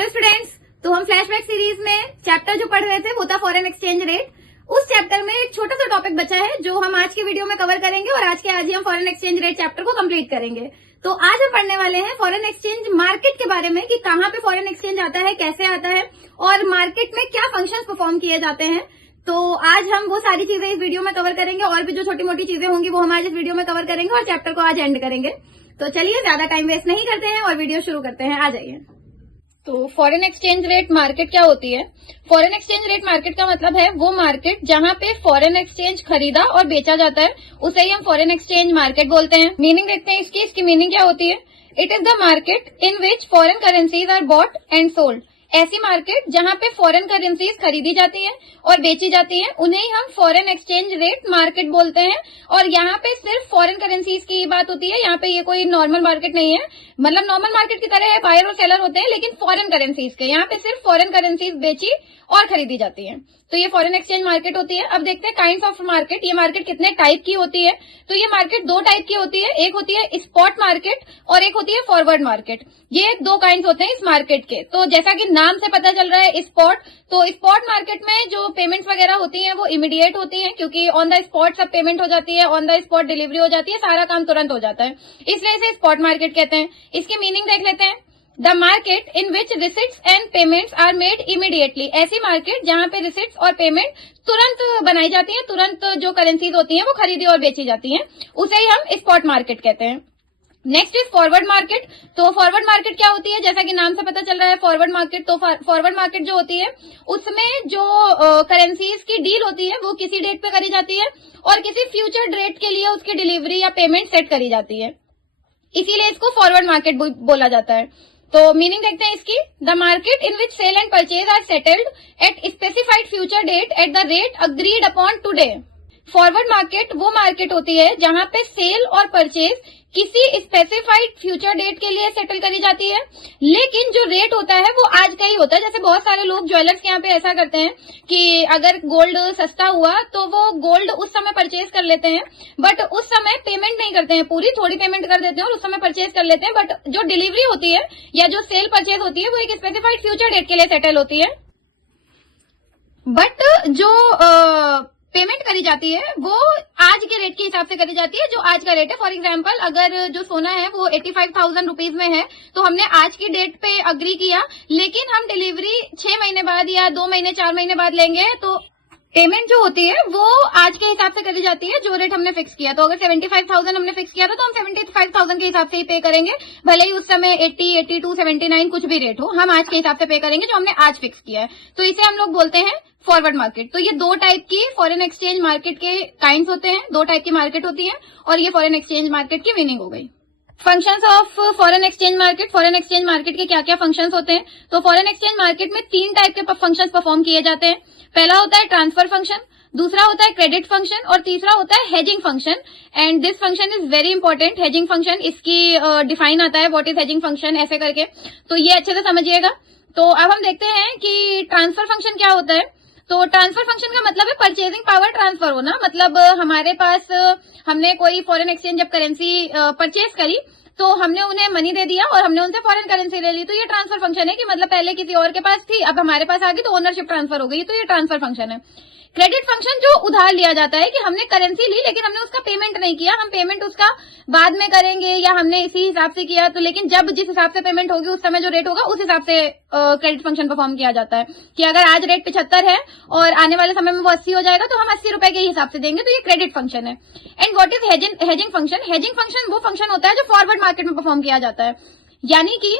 Hello students, तो हम flashback series में चैप्टर जो पढ़ रहे थे वो था फॉरेन एक्सचेंज रेट। उस चैप्टर में एक छोटा सा टॉपिक बचा है जो हम आज के वीडियो में कवर करेंगे और आज ही हम फॉरेन एक्सचेंज रेट चैप्टर को कंप्लीट करेंगे। तो आज हम पढ़ने वाले हैं फॉरेन एक्सचेंज मार्केट के बारे में कि कहाँ पे फॉरेन एक्सचेंज आता है, कैसे आता है और मार्केट में क्या फंक्शंस परफॉर्म किए जाते हैं। तो आज हम वो सारी चीजें इस वीडियो में कवर करेंगे और भी जो छोटी मोटी चीजें होंगी वो हम आज इस वीडियो में कवर करेंगे और चैप्टर को आज एंड करेंगे। तो चलिए ज्यादा टाइम वेस्ट नहीं करते हैं और वीडियो शुरू करते हैं। आ जाइए। तो फॉरेन एक्सचेंज रेट मार्केट क्या होती है? फॉरेन एक्सचेंज रेट मार्केट का मतलब है वो मार्केट जहां पे फॉरेन एक्सचेंज खरीदा और बेचा जाता है, उसे ही हम फॉरेन एक्सचेंज मार्केट बोलते हैं। मीनिंग देखते हैं इसकी मीनिंग क्या होती है। It is the market in which foreign currencies are bought and sold. ऐसी मार्केट जहां पे फॉरेन करेंसीज खरीदी जाती है और बेची जाती है, उन्हें ही हम फॉरेन एक्सचेंज रेट मार्केट बोलते हैं। और यहाँ पे सिर्फ फॉरेन करेंसीज की बात होती है, यहाँ पे ये कोई नॉर्मल मार्केट नहीं है। मतलब नॉर्मल मार्केट की तरह बायर और सेलर होते हैं, लेकिन फॉरेन करेंसीज के यहाँ पे सिर्फ फॉरेन करेंसीज बेची और खरीदी जाती है। तो ये फॉरेन एक्सचेंज मार्केट होती है। अब देखते हैं काइंड्स ऑफ मार्केट। ये मार्केट कितने टाइप की होती है? तो ये मार्केट दो टाइप की होती है। एक होती है स्पॉट मार्केट और एक होती है फॉरवर्ड मार्केट। ये दो काइंड्स होते हैं इस मार्केट के। तो जैसा कि नाम से पता चल रहा है स्पॉट, तो स्पॉट मार्केट में जो पेमेंट्स वगैरह होती हैं वो इमीडिएट होती हैं, क्योंकि ऑन द स्पॉट सब पेमेंट हो जाती है, ऑन द स्पॉट डिलीवरी हो जाती है, सारा काम तुरंत हो जाता है, इसलिए इसे स्पॉट मार्केट कहते हैं। इसकी मीनिंग देख लेते हैं। The market in which receipts and payments are made immediately. ऐसी मार्केट जहां पे रिसिट्स और पेमेंट तुरंत बनाई जाती है, तुरंत जो करेंसीज होती हैं वो खरीदी और बेची जाती हैं, उसे ही हम स्पॉट मार्केट कहते हैं। Next is forward market. तो फॉरवर्ड मार्केट क्या होती है? जैसा कि नाम से पता चल रहा है फॉरवर्ड मार्केट, तो फॉरवर्ड मार्केट जो होती है उसमें जो करेंसीज की डील होती है वो किसी डेट पे करी जाती है और किसी फ्यूचर डेट के लिए उसकी डिलीवरी या पेमेंट सेट करी जाती है, इसीलिए इसको फॉरवर्ड मार्केट बोला जाता है। तो मीनिंग देखते हैं इसकी। The market in which sale and purchase are settled at specified future date at the rate agreed upon today. Forward market वो मार्केट होती है जहां पे सेल और परचेज किसी स्पेसिफाइड फ्यूचर डेट के लिए सेटल करी जाती है, लेकिन जो रेट होता है वो आज का ही होता है। जैसे बहुत सारे लोग ज्वेलर्स के यहाँ पे ऐसा करते हैं कि अगर गोल्ड सस्ता हुआ तो वो गोल्ड उस समय परचेज कर लेते हैं, बट उस समय पेमेंट नहीं करते हैं, पूरी थोड़ी पेमेंट कर देते हैं और उस समय परचेज कर लेते हैं। बट जो डिलीवरी होती है या जो सेल परचेज होती है वो एक स्पेसिफाइड फ्यूचर डेट के लिए सेटल होती है, बट जो पेमेंट करी जाती है वो आज के रेट के हिसाब से करी जाती है, जो आज का रेट है। फॉर एग्जांपल अगर जो सोना है वो 85,000 रुपीज में है, तो हमने आज की डेट पे अग्री किया, लेकिन हम डिलीवरी 6 महीने बाद या 2 महीने 4 महीने बाद लेंगे, तो पेमेंट जो होती है वो आज के हिसाब से करी जाती है, जो रेट हमने फिक्स किया। तो अगर 75,000 हमने फिक्स किया था तो हम 75,000 के हिसाब से ही पे करेंगे, भले ही उस समय 80, 82, 79 कुछ भी रेट हो, हम आज के हिसाब से पे करेंगे जो हमने आज फिक्स किया है। तो इसे हम लोग बोलते हैं फॉरवर्ड मार्केट। तो ये दो टाइप की फॉरेन एक्सचेंज मार्केट के काइंड्स होते हैं, दो टाइप की मार्केट होती है और ये फॉरेन एक्सचेंज मार्केट की मीनिंग हो गई। Functions of foreign exchange market. Foreign exchange market के क्या क्या फंक्शंस होते हैं? तो फॉरेन एक्सचेंज मार्केट में 3 टाइप के फंक्शंस परफॉर्म किए जाते हैं। पहला होता है ट्रांसफर फंक्शन, दूसरा होता है क्रेडिट फंक्शन और तीसरा होता है hedging function. And this function is very important. Hedging function, इसकी डिफाइन आता है व्हाट इज हेजिंग फंक्शन ऐसे करके, तो ये अच्छे से समझिएगा। तो अब हम देखते हैं कि ट्रांसफर फंक्शन क्या होता है। तो ट्रांसफर फंक्शन का मतलब है परचेजिंग पावर ट्रांसफर होना। मतलब हमारे पास हमने कोई फॉरेन एक्सचेंज जब करेंसी परचेज करी तो हमने उन्हें मनी दे दिया और हमने उनसे फॉरेन करेंसी ले ली, तो ये ट्रांसफर फंक्शन है कि मतलब पहले किसी और के पास थी, अब हमारे पास आ गई तो ओनरशिप ट्रांसफर हो गई, तो ये ट्रांसफर फंक्शन है। क्रेडिट फंक्शन जो उधार लिया जाता है कि हमने करेंसी ली लेकिन हमने उसका पेमेंट नहीं किया, हम पेमेंट उसका बाद में करेंगे या हमने इसी हिसाब से किया, तो लेकिन जब जिस हिसाब से पेमेंट होगी उस समय जो रेट होगा उस हिसाब से क्रेडिट फंक्शन परफॉर्म किया जाता है कि अगर आज रेट 75 है और आने वाले समय में वो 80 हो जाएगा तो हम 80 रुपए के हिसाब से देंगे, तो ये क्रेडिट फंक्शन है। And what is hedging function? Hedging function वो फंक्शन होता है जो फॉरवर्ड मार्केट में परफॉर्म किया जाता है। यानी कि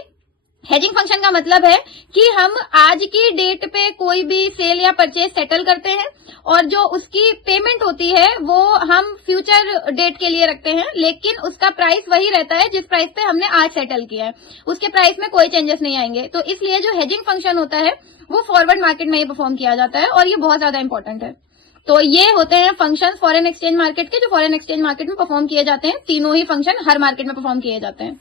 हेजिंग फंक्शन का मतलब है कि हम आज की डेट पे कोई भी सेल या परचेज सेटल करते हैं और जो उसकी पेमेंट होती है वो हम फ्यूचर डेट के लिए रखते हैं, लेकिन उसका प्राइस वही रहता है जिस प्राइस पे हमने आज सेटल किया है, उसके प्राइस में कोई चेंजेस नहीं आएंगे। तो इसलिए जो हेजिंग फंक्शन होता है वो फॉरवर्ड मार्केट में ही परफॉर्म किया जाता है और ये बहुत ज्यादा इंपॉर्टेंट है। तो ये होते हैं फंक्शंस फॉरेन एक्सचेंज मार्केट के, जो फॉरेन एक्सचेंज मार्केट में परफॉर्म किए जाते हैं। तीनों ही फंक्शन हर मार्केट में परफॉर्म किए जाते हैं।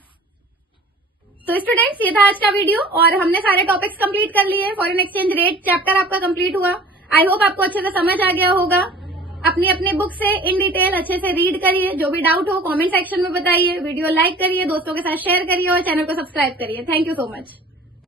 तो स्टूडेंट्स, ये था आज का वीडियो और हमने सारे टॉपिक्स कंप्लीट कर लिए। फॉरेन एक्सचेंज रेट चैप्टर आपका कंप्लीट हुआ। आई होप आपको अच्छे से समझ आ गया होगा। अपनी अपनी बुक से इन डिटेल अच्छे से रीड करिए, जो भी डाउट हो कमेंट सेक्शन में बताइए, वीडियो लाइक करिए, दोस्तों के साथ शेयर करिए और चैनल को सब्सक्राइब करिए। Thank you so much.